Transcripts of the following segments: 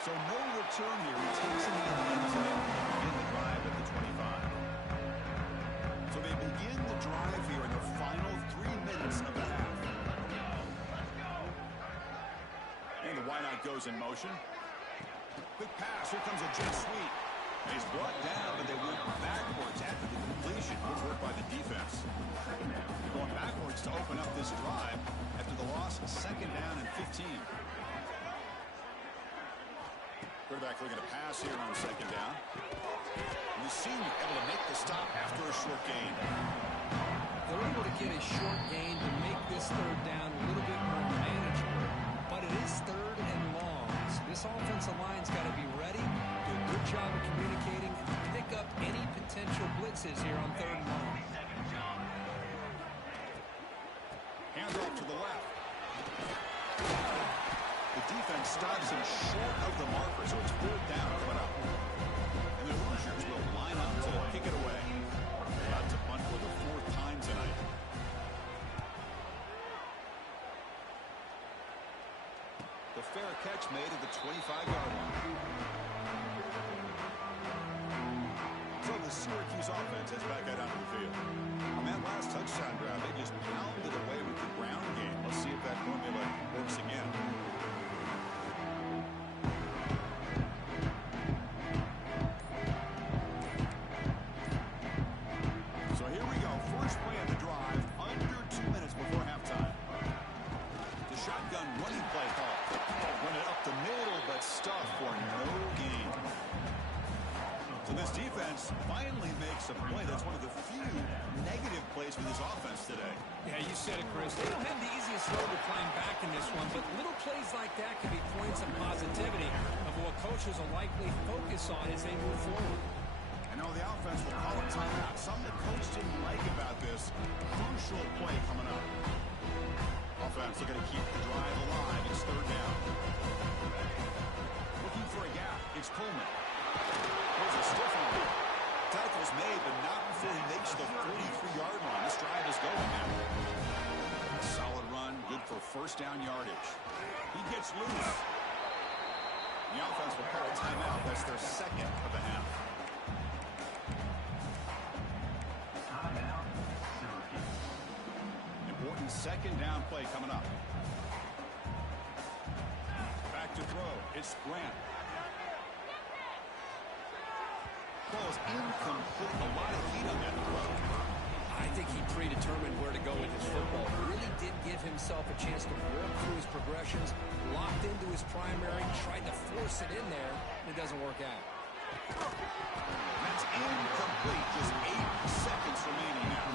So no return here. He takes it in the end zone in the drive at the 25. So they begin the drive here in the final 3 minutes of the half. And the wideout goes in motion. Quick pass. Here comes a jet sweep. He's brought down, but they went backwards after the completion. Good work by the defense. They're going backwards to open up this drive after the loss. Second down and 15. Quarterback looking to pass here on second down. And the senior able to make the stop after a short gain. They're able to get a short gain to make this third down a little bit more manageable. But it is third and long. So this offensive line's got to be ready, do a good job of communicating, and pick up any potential blitzes here on third and long. Hands off to the left. The defense stops him short of the marker, so it's fourth down coming up. And the Hoosiers will line up to kick it away. About to punt for the fourth time tonight. The fair catch made at the 25-yard line. So the Syracuse offense is back out onto the field. On that last touchdown drive, they just pounded away with the ground game. Let's see if that formula works again. So here we go. First play of the drive, under 2 minutes before halftime. The shotgun running play call. Run it up the middle, but stuffed for no gain. So this defense finally makes a play. That's one of the few negative plays for this offense today. Yeah, you said it, Chris. They don't have the easiest road to climb back in this one, but little plays like that can be points of positivity of what coaches will likely focus on as they move forward. I know the offense will call a timeout. Something the coach didn't like about this crucial play coming up. Offense looking to keep the drive alive. It's third down. Looking for a gap. It's Coleman. There's a stiff one. Tackle's made, but not before he makes the 43-yard line. This drive is going now. A solid run, good for first down yardage. He gets loose. The offense will call a timeout. That's their second of the half. Important second down play coming up. Back to throw. It's Grant. Ball is incomplete. A lot of heat on that throw. I think he predetermined where to go with his football. Really did give himself a chance to work through his progressions, locked into his primary, tried to force it in there, and it doesn't work out. That's incomplete. Just 8 seconds remaining now.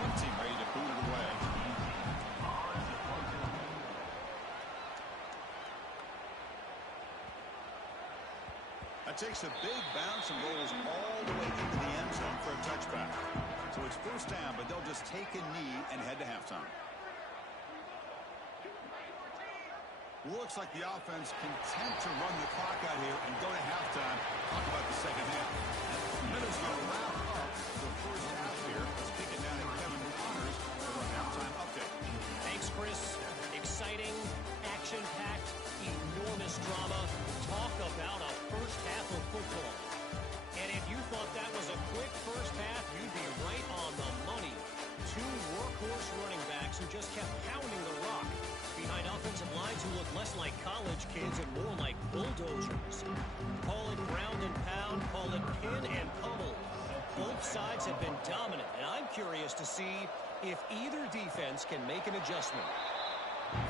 Punting ready to boot it away. That takes a big bounce and rolls all the way into the end zone for a touchback. So it's first down, but they'll just take a knee and head to halftime. Looks like the offense content to run the clock out here and go to halftime. Talk about the second half. Miller's going to wrap up the first half here. Let's kick it down to Kevin Connors for a halftime update. Thanks, Chris. Exciting, action-packed, enormous drama. Talk about a first half of football. And if you thought that was a quick first half, you'd be right on the money. 2 workhorse running backs who just kept pounding the rock behind offensive lines who look less like college kids and more like bulldozers. Call it ground and pound, call it pin and pummel. Both sides have been dominant, and I'm curious to see if either defense can make an adjustment.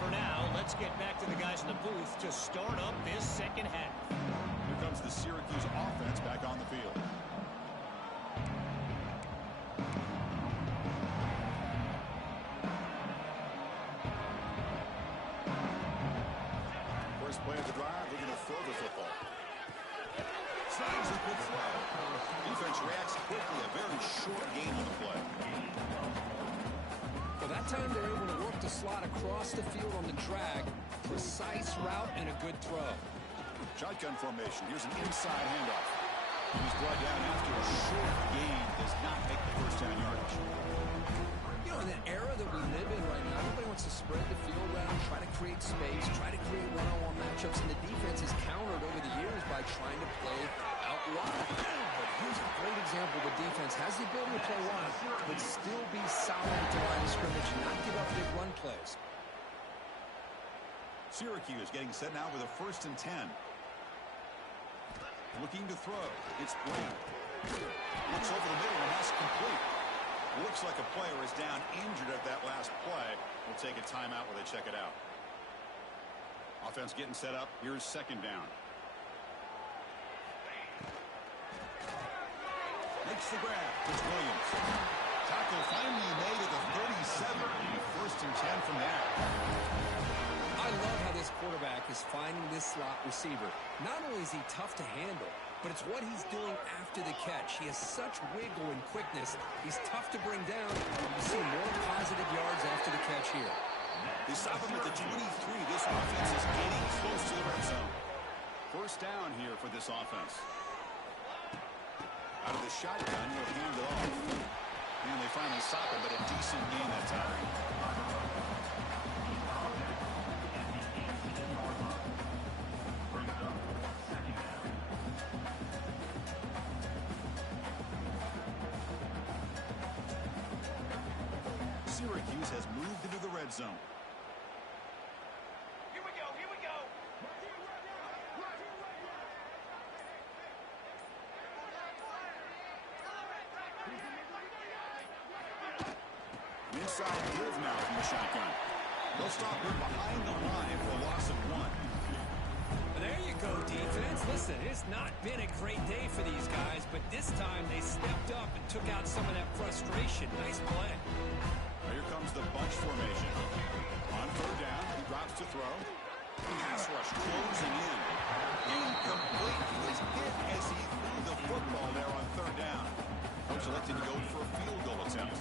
For now, let's get back to the guys in the booth to start up this second half. Here comes the Syracuse offense back on the field. First play of the drive, looking to throw the football. Snags a good throw. Defense reacts quickly, a very short gain on the play. Well, that time they're able to work the slot across the field on the drag. Precise route and a good throw. Shotgun formation. Here's an inside handoff. He's brought down after a short gain. Does not make the first down yardage. You know, in the era that we live in right now, everybody wants to spread the field around, try to create space, try to create one-on-one matchups, and the defense is countered over the years by trying to play out wide. But here's a great example. The defense has the ability to play wide, but still be solid at the line of scrimmage and not give up big run plays. Syracuse getting set now with a 1st and 10. Looking to throw. It's Green. Looks over the middle, and that's complete. Looks like a player is down injured at that last play. We'll take a timeout while they check it out. Offense getting set up. Here's 2nd down. Makes the grab. It's Williams. Tackle finally made at the 37. 1st and 10 from there. I love how this quarterback is finding this slot receiver. Not only is he tough to handle, but it's what he's doing after the catch. He has such wiggle and quickness. He's tough to bring down. You see more positive yards after the catch here. They stop him at the 23. This offense is getting close to the red zone. 1st down here for this offense. Out of the shotgun, he'll hand it off. And they finally stop him, but a decent gain that time. Syracuse has moved into the red zone. Here we go, here we go. Inside give now from the shotgun. They'll stop her behind the line for a loss of 1. There you go, defense. Listen, it's not been a great day for these guys, but this time they stepped up and took out some of that frustration. Nice play. Here comes the bunch formation. On 3rd down, he drops to throw. Pass rush closing in. Incomplete. He was hit as he threw the football there on 3rd down. Coach elected to go for a field goal attempt.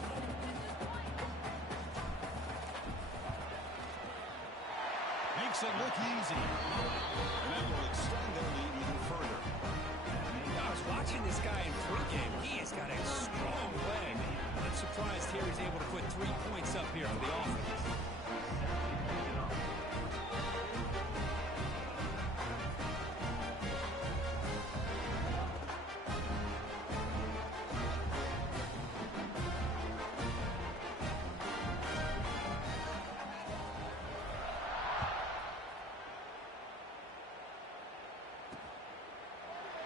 Makes it look easy. And that will extend their lead even further. I was watching this guy in pregame. He has got a strong leg. I'm surprised here he's able to put 3 points up here for the offense.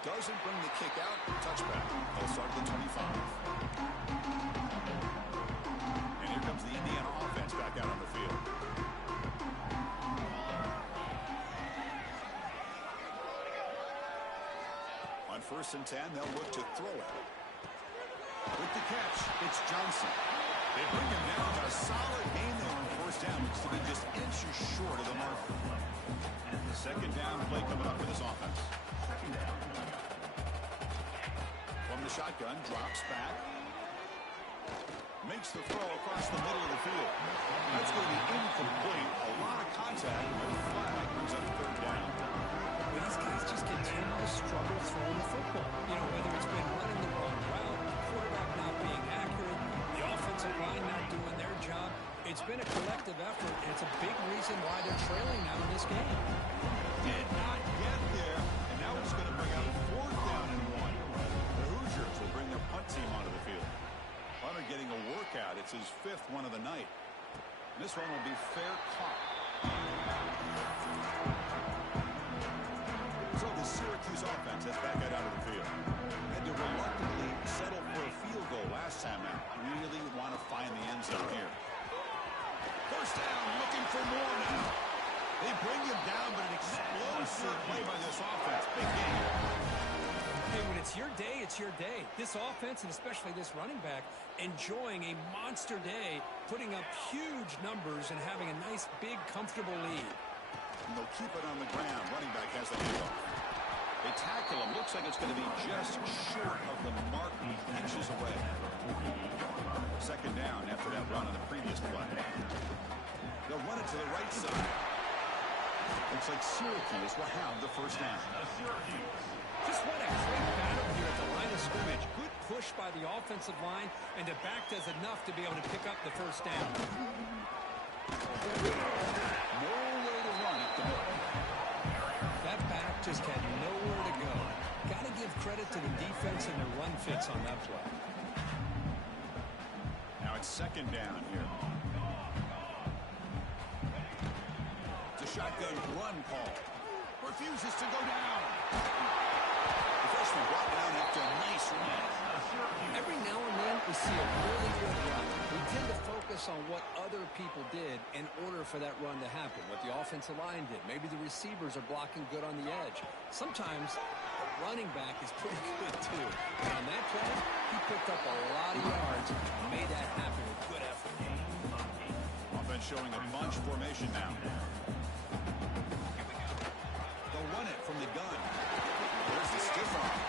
Doesn't bring the kick out. Touchback. They'll start at the 25. And here comes the Indiana offense back out on the field. On 1st and 10, they'll look to throw it. With the catch, it's Johnson. They bring him down to a solid gain there on 1st down. Looks to be just inches short of the marker. 2nd down play coming up for this offense. From the shotgun, drops back. Makes the throw across the middle of the field. That's going to be incomplete. A lot of contact, but the flag brings up 3rd down. Well, these guys just continue to struggle throwing the football. You know, whether it's been running the wrong route, the quarterback not being accurate, the offensive line not doing their job. It's been a collective effort, and it's a big reason why they're trailing now in this game. Did not get there, and now it's going to bring out 4th down and 1. The Hoosiers will bring their punt team onto the field. Hunter getting a workout. It's his 5th one of the night. This one will be fair caught. So the Syracuse offense has back out of the field. Had to reluctantly settle for a field goal last time out. Really want to find the end zone here. 1st down, looking for more now. They bring him down, but an explosive play by this offense. Big game. Hey, when it's your day, it's your day. This offense, and especially this running back, enjoying a monster day, putting up huge numbers and having a nice, big, comfortable lead. And they'll keep it on the ground. Running back has the handoff. They tackle him. Looks like it's going to be just short of the mark, inches away. 2nd down after that run on the previous play. They'll run it to the right side. Looks like Syracuse will have the 1st down. Just what a great battle here at the line of scrimmage. Good push by the offensive line, and the back does enough to be able to pick up the 1st down. No credit to the defense and their run fits on that play. Now it's second down here. It's a shotgun run call. Refuses to go down. The freshman brought down after a nice run. Every now and then we see a really good run. We tend to focus on what other people did in order for that run to happen, what the offensive line did. Maybe the receivers are blocking good on the edge. Sometimes a running back is pretty good too. And on that play, he picked up a lot of yards and made that happen with good effort. Offense showing a bunch formation now. They'll run it from the gun. There's the stiff arm.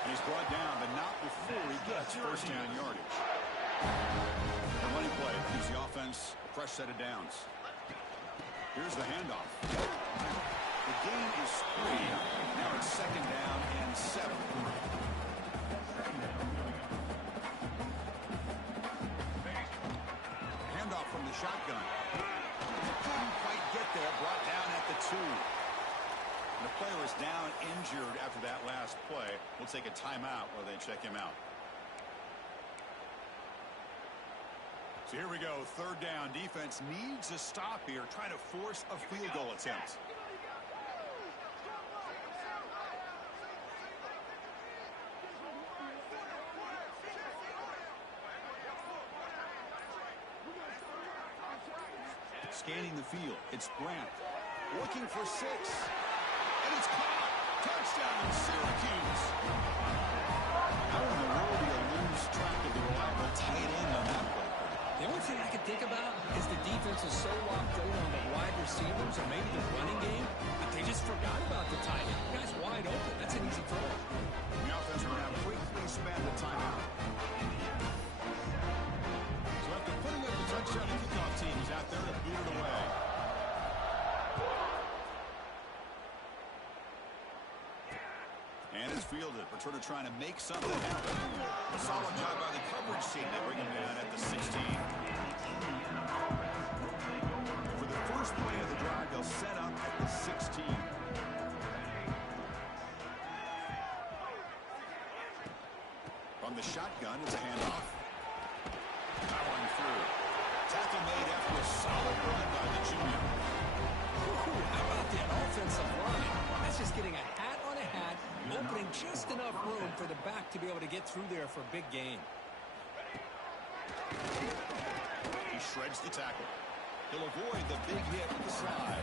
And he's brought down, but not before he gets first down yardage. The running play gives the offense a fresh set of downs. Here's the handoff. The gain is 3. Now it's second down and 7. Handoff from the shotgun. Couldn't quite get there. Brought down at the 2. The player is down injured after that last play. We'll take a timeout while they check him out. So here we go, third down. Defense needs a stop here, trying to force a field goal attempt. Scanning the field, it's Brandt. Looking for 6. And it's caught. Touchdown, Syracuse. How in the world do you lose track of the reliable tight end on that play? The only thing I can think about is the defense is so locked in on the wide receivers or maybe the running game that they just forgot about the tight end. The guy's wide open. That's an easy throw. The offense will now quickly spend the timeout. So after putting up the touchdown, the kickoff team is out there to boot it away. And it's fielded. Returner trying to make something happen. A solid job by the coverage team. They bring him down at the 16. For the first play of the drive, they'll set up at the 16. From the shotgun, it's a handoff. Powering through. Tackle made after a solid run by the junior. Ooh, how about that offensive line? That's just getting a hat on a hat, opening just enough room for the back to be able to get through there for a big gain. He shreds the tackle. He'll avoid the big hit with the slide.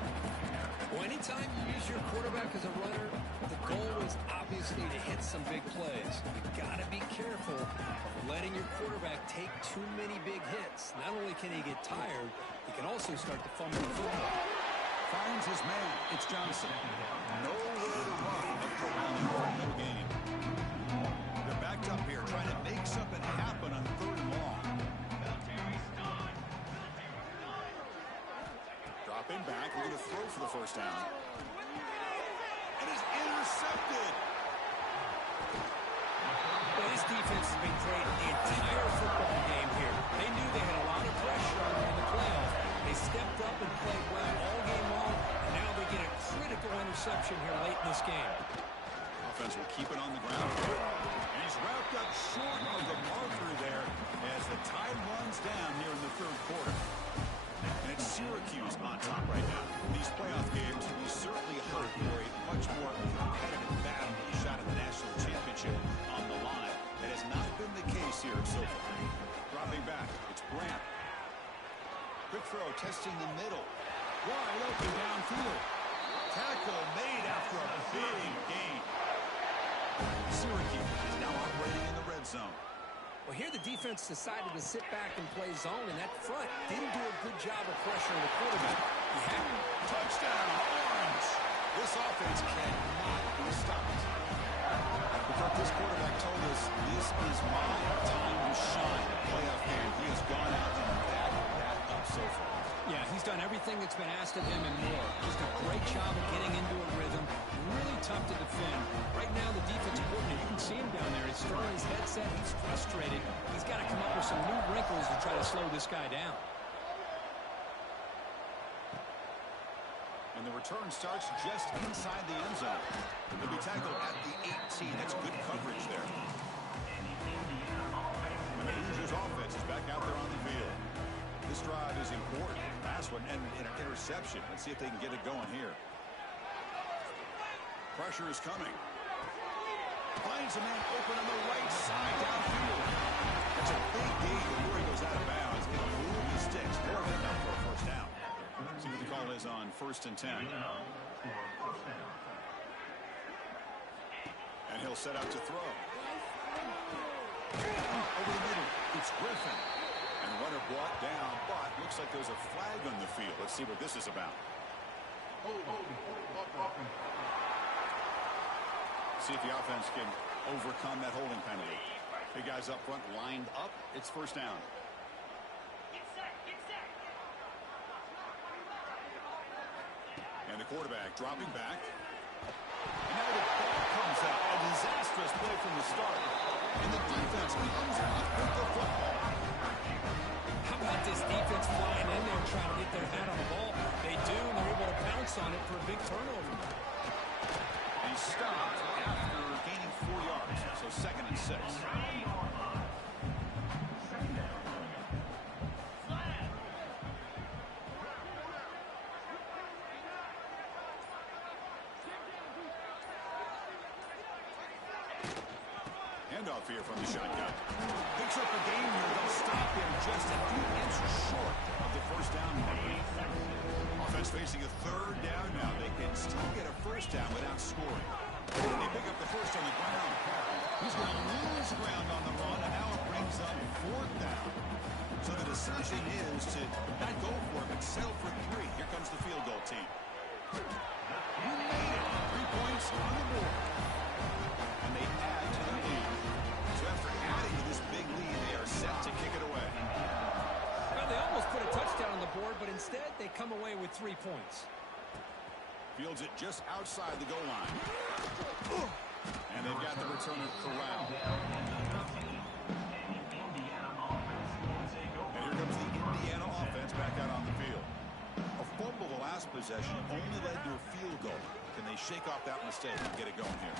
Well, anytime you use your quarterback as a runner, the goal is obviously to hit some big plays. You've got to be careful of letting your quarterback take too many big hits. Not only can he get tired, he can also start to fumble the football. Finds his man. It's Johnson. Nowhere to run up around the for no gain. They're backed up here trying to make something happen on 3rd and long. Dropping back. We're going to throw for the first down. It is intercepted. Well, this defense has been great the entire football game here. They knew they had a lot of pressure on them in the playoffs. They stepped up and played well all game long, and now they get a critical interception here late in this game. Offense will keep it on the ground. And he's wrapped up short of the marker there as the tide runs down here in the 3rd quarter. And it's Syracuse on top right now. These playoff games, we certainly hope for a much more competitive battle, a shot at the national championship on the line. That has not been the case here so far. Dropping back, it's Brandt. Quick throw, testing the middle. Wide open downfield. Tackle made after a big gain. Syracuse is now operating in the red zone. Well, here the defense decided to sit back and play zone, and that front didn't do a good job of pressuring the quarterback. Touchdown, Orange! This offense cannot be stopped. I thought this quarterback told us, this is my time to shine. Playoff game. He has gone out and backed that up so far. Yeah, he's done everything that's been asked of him and more. Just a great job of getting into a rhythm. Really tough to defend. Right now, the defensive coordinator, you can see him down there. He's throwing his headset. He's frustrated. He's got to come up with some new wrinkles to try to slow this guy down. And the return starts just inside the end zone. He'll be tackled at the 18. That's good coverage there. And the Hoosiers offense is back out there on the field. This drive is important. Last one and an interception. Let's see if they can get it going here. Pressure is coming. Finds a man open on the right side downfield. That's a big gain before he goes out of bounds. It'll move his sticks. More than enough for a first down. See what the call is on 1st and 10. And he'll set out to throw. Over the middle. It's Griffin. And the runner brought down, but looks like there's a flag on the field. Let's see what this is about. See if the offense can overcome that holding penalty. Big guys up front lined up. It's first down. And the quarterback dropping back. And now the ball comes out. A disastrous play from the start. And the defense comes up with the football. How about this defense flying in there trying to get their hat on the ball? They do, and they're able to pounce on it for a big turnover. And he stopped after gaining 4 yards. So 2nd and 6. Handoff here from the shotgun. Picks up a gain here. They'll stop him just a few inches short of the first down marker. Offense facing a 3rd down now. They can still get a first down without scoring. They pick up the first on the ground. He's going to lose ground on the run, and now it brings up 4th down. So the decision is to not go for it, but settle for 3. Here comes the field goal team. You made it. 3 points on the board. And they add to the lead. So after adding to this big lead, they are set to kick it away. Well, they almost put a touchdown on the board, but instead they come away with 3 points. Fields it just outside the goal line. And they've got the returner corralled. And here comes the Indiana offense back out on the field. A fumble the last possession only led to a field goal. Can they shake off that mistake and get it going here?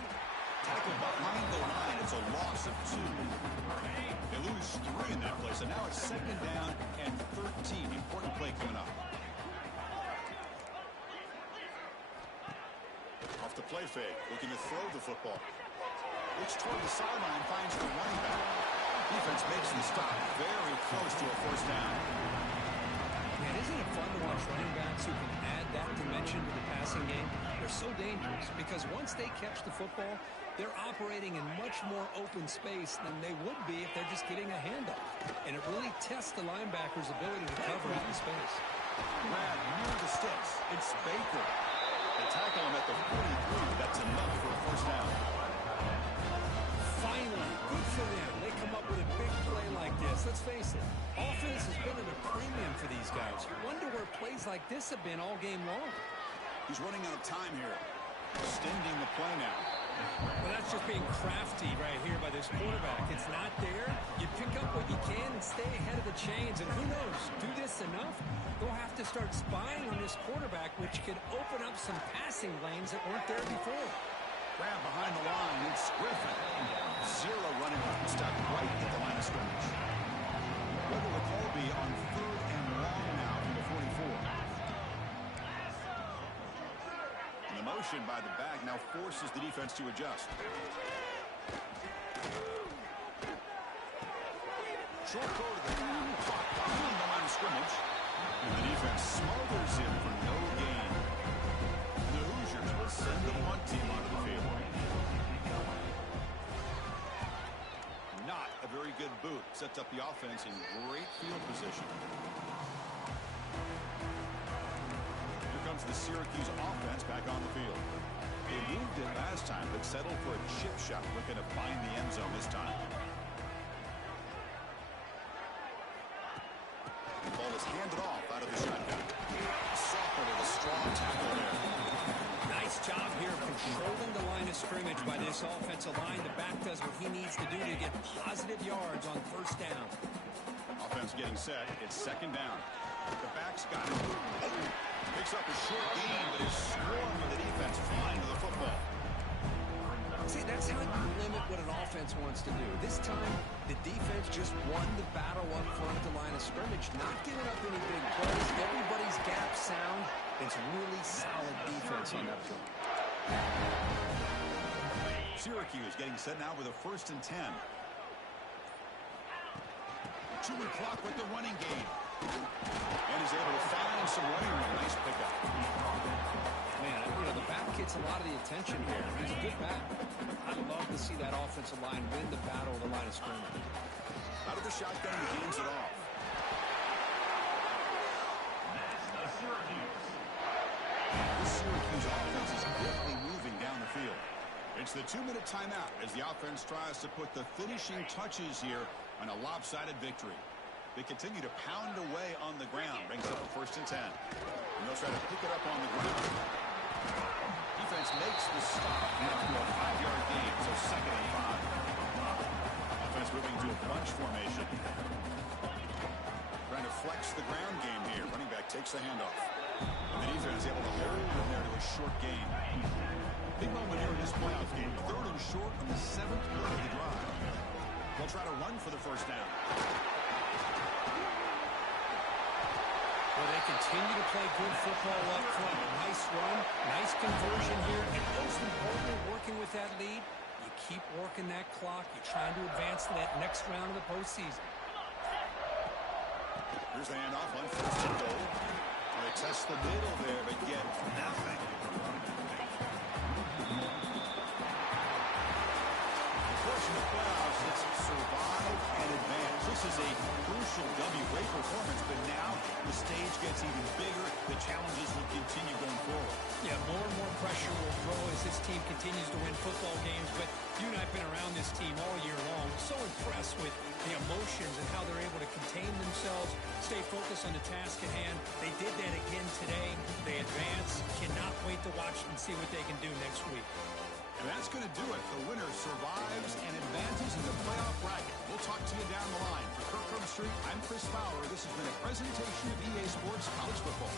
Tackled behind the line. It's a loss of 2. They lose 3 in that play. So now it's 2nd down and 13. Important play coming up. Off the play fake, looking to throw the football. Looks toward the sideline, finds the running back. Defense makes the stop very close to a first down. Man, isn't it fun to watch running backs who can add that dimension to the passing game? They're so dangerous because once they catch the football, they're operating in much more open space than they would be if they're just getting a handoff. And it really tests the linebacker's ability to cover out in space. Grab near the sticks. It's Baker. They tackle him at the 43. That's enough for a first down. Finally, good for them. They come up with a big play like this. Let's face it, offense has been at a premium for these guys. You wonder where plays like this have been all game long. He's running out of time here. Extending the play now. Well, that's just being crafty right here by this quarterback. It's not there. You pick up what you can and stay ahead of the chains. And who knows, do this enough, they'll have to start spying on this quarterback, which could open up some passing lanes that weren't there before. Grab behind the line. It's Griffin. 0 running room. Stuck right at the line of scrimmage. What will the call be on 3rd and long now from the 44? And the motion by the back now forces the defense to adjust. Short throw to the clock behind the line of scrimmage. And the defense smothers him for no gain. And the Hoosiers will send the punt team onto the field. Not a very good boot. Sets up the offense in great field position. Here comes the Syracuse offense back on the field. They moved it last time, but settled for a chip shot, looking to find the end zone this time. The ball is handed off out of the shotgun. Software with a strong tackle there. Nice job here of controlling the line of scrimmage by this offensive line. The back does what he needs to do to get positive yards on first down. Offense getting set. It's 2nd down. The back's got it. Picks up a short gain, but his what an offense wants to do. This time, the defense just won the battle up front at the line of scrimmage, not giving up any big plays. Everybody's gap sound. It's really solid defense on that front. Syracuse getting set now with a 1st and 10. Chewy clock with the running game. And he's able to find some running room. Nice pickup. Man, the back gets a lot of the attention here. He's a good back. I'd love to see that offensive line win the battle of the line of scrimmage. Out of the shotgun, he hands it off. This Syracuse offense is quickly moving down the field. It's the 2-minute timeout as the offense tries to put the finishing touches here on a lopsided victory. They continue to pound away on the ground. Brings up a 1st and 10. And they'll try to pick it up on the ground. Defense makes the stop after a 5-yard gain, so 2nd and 5. Offense moving to a bunch formation. Trying to flex the ground game here. Running back takes the handoff. And the defense able to hold him there to a short gain. Big moment here in this playoff game. 3rd and short on the 7th play of the drive. They'll try to run for the 1st down. Well, they continue to play good football up front. Nice run, nice conversion here, and most importantly, working with that lead, you keep working that clock. You're trying to advance to that next round of the postseason. Here's the handoff on 1st and goal. They test the middle there, but get nothing. Of course, in the playoffs, it's survive and advance. This is a crucial W. Great performance, but now the stage gets even bigger. The challenges will continue going forward. Yeah, more and more pressure will grow as this team continues to win football games. But you and I have been around this team all year long. So impressed with the emotions and how they're able to contain themselves, stay focused on the task at hand. They did that again today. They advance. Cannot wait to watch and see what they can do next week. And that's going to do it. The winner survives and advances in the playoff bracket. We'll talk to you down the line. For Kirk Street, I'm Chris Fowler. This has been a presentation of EA Sports College Football.